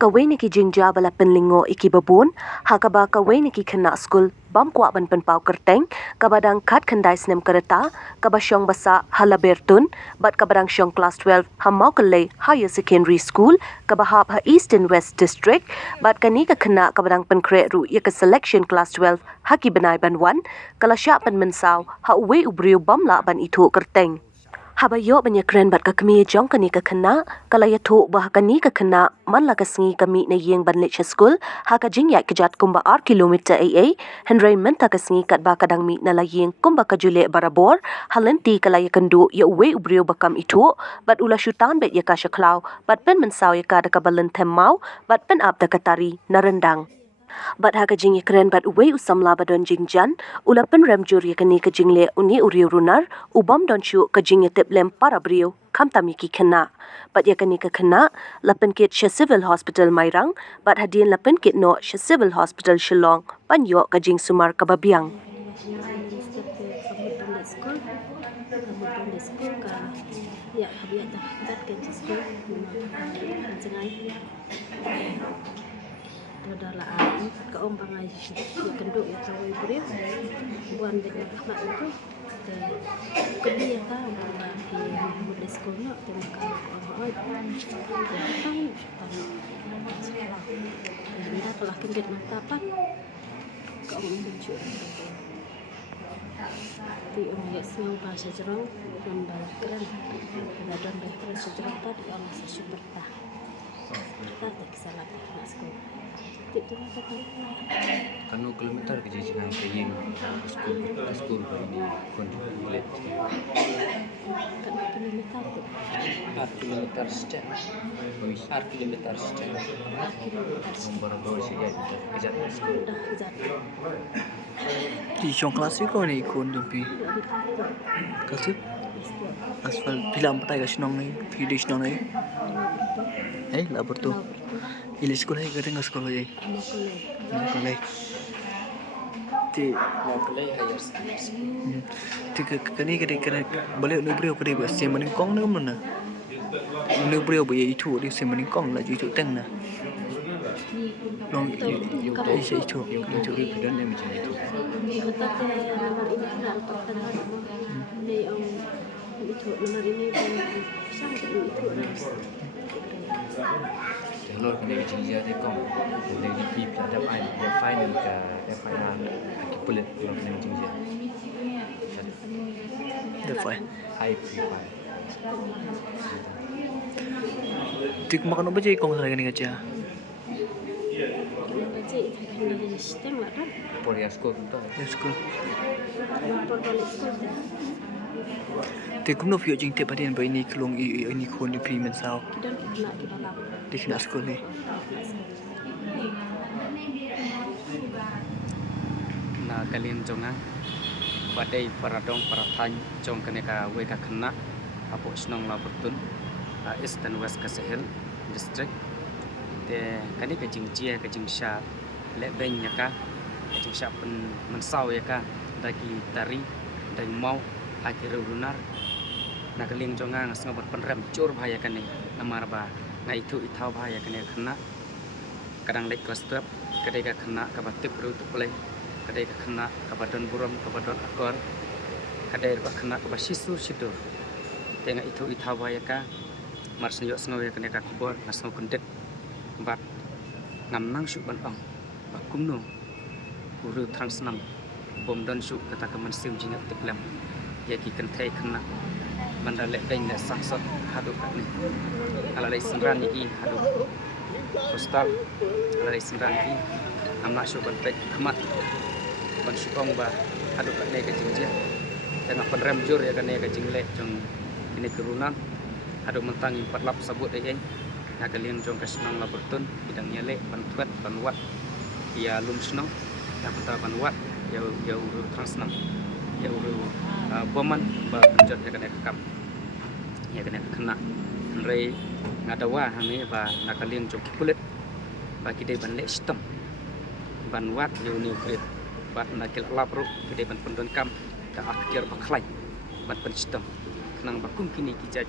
Kawai niki jingja bala penlingo iki babun, hakaba kawai niki kena skul bam kwa ban penpau kerteng, kabadang kat kendai snem kereta, kabasyong basa halabertun, bat kabadang syong class 12 hamau kelai higher secondary school, kabahap ha east and west district, bat kani ka kena kabadang penkre ru ya ke selection class 12 haki benai banwan, kalasya pen mensau ha uwe ubriu bam la ban itu kerteng. Habayo banyak keren bat ka kami jong kani ka kena kalaya tu bah kani ka kena man la ka sengi kami na yeng ban lecture school ha ka jing yak kejat kumba 8 kilometer AA Henry menta ka sengi kat ba kadang mi na la yeng kumba ka jule barabor halenti kalaya kendu ya uwe ubrio bakam itu bat ula syutan bet ya ka syaklau bat pen mensau ya ka da ka balen temau bat pen ap da ka tari na rendang. Bat ha kajing ya keren bat uwe usam la badon jingjan, ula pen rem jur ya kani kajing le uni uriu runar, ubam don chu kajing ya tip lem para brio, kam tamiki kena. Bat ya kani ka kena, lapen kit Sha Civil Hospital Mairang, bat hadian lapen kit no Sha Civil Hospital Shillong, pan yo kajing sumar kababiang. Adalah air ke ombang air yang kenduk yang sawai beriu buan dengan ahmad itu kebi yang tahu bahwa di muda sekolah tentang orang kan sekolah dia telah kembali mentapan ke orang lucu di orang yang senang bahasa Jerong dan keren dan bahasa Jerong tadi orang super tah tak salah tak sekolah. Kanu kilometer ke jangan kayeng school ini kon boleh. Kanu kilometer tu. 4 kilometer step. 4 kilometer step. Membaru sikit kejat school. Dah kejat. Di syong kelas kau ni ikut tapi kasut asfal bilang petai kat senang ni, video senang ni. Lah bertu. Ili sekolah ke tengah sekolah je. Sekolah. Ti higher school. Ti kani kena boleh nu brio kena buat semen kong ni mana? Nu brio buat itu dia semen kong lah itu teng na. Long itu Dan dia macam itu. Kata nomor ini nak letak tanda ni itu nomor ini sampai itu Kalau kena kerja dia kong, dia di pip dapat ai dia final ke dia final akibat kalau kena kerja. dapat. Ai prepare. Tik makan apa je kong saya ni kerja. baca itu sistem lah kan Por ya school tu. Sekolah. lapor balik sekolah Tik kumno view jing te padin ba ini kelong ini kon di primen sao. dan nak di dalam Di kena sekolah ni. Na kalian jonga badai paradong paratany jong kaneka weka kena apo snong la bertun east and west kasehel district te kani ka jingjia ka jingsha le benya ka jingsha pen mensau ya ka dagi tari dagi mau akhir lunar na kalian jonga ngasngobat penrem cur bahaya kani namar ba na itu itau bahaya kani kena kadang lek kelas tuap kadai ka kena ka batip ru tu play kadai ka kena kabadon buram kabadon akor kadai ka kena kabasisu situ tengah itu itawaya ka mars nyok sngoy ka ka kubor ngasno kundet bat ngam nang su ban ong bakumno uru transnam bom don su kata ka man sim jingat teplam ya ki kan thai kena mandale dai na saksot hadu ka ni ala dai senran ni hadu postal ala dai senran ni amna su ban pek khamat ban sukong ba hadu ka ne ka jingjia tengah penrem jur ya ka ne ka jingle jong ini kerunan hadu mentang 4 lap sabut ai na kalian jong ka senang la bertun bidang nyale ban tuat ban wat ya lum senang ya bentar ban wat ya uru transnam ya uru boman ba penjot ya ka ne kam ya ka ne kena rei ngadawa hang ba na kalian jong kipulet ba kidai ban le stem ban wat ya ni kret bat na kil lapru kidai ban pendon kam ta akhir baklai bat penstong kenang bakum kini kijaj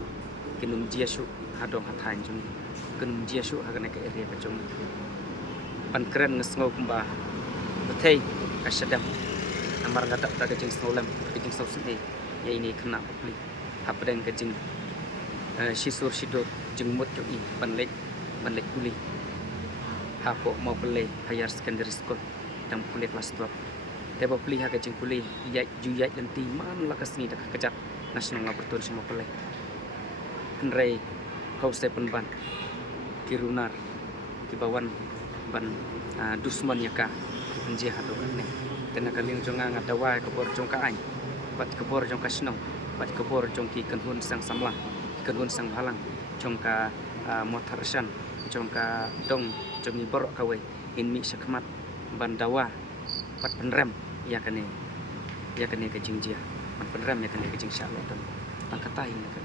kinum jiasu hadong hathain jung kinum jiasu hagane ke area pajong pan keren ngesngau kumba betai kasadam amar ngata ta ke jing solam ke jing sau sini ya ini kena publik hapdeng ke jing sisur sidor jing mut jo i banlek kuli hapo mau pele higher secondary school dan kuliah kelas 12 teba peli ha ke jing kuliah ya juyai lenti man la kasni dak kejat nasional laboratorium semua pele kenrai hause penban kirunar kibawan ban dusman yaka penjih hatu ne tenaga ling jonga ngadawa kebor jongka ai bat kebor jongka snong bat kebor jongki kenhun sang samla kenhun sang halang jongka motarsan jongka dong jongi borok kawe inmi sakmat bandawa bat penrem ya kane ke jingjia ban penrem ya kane ke jing syalo dan tangkatai ne kan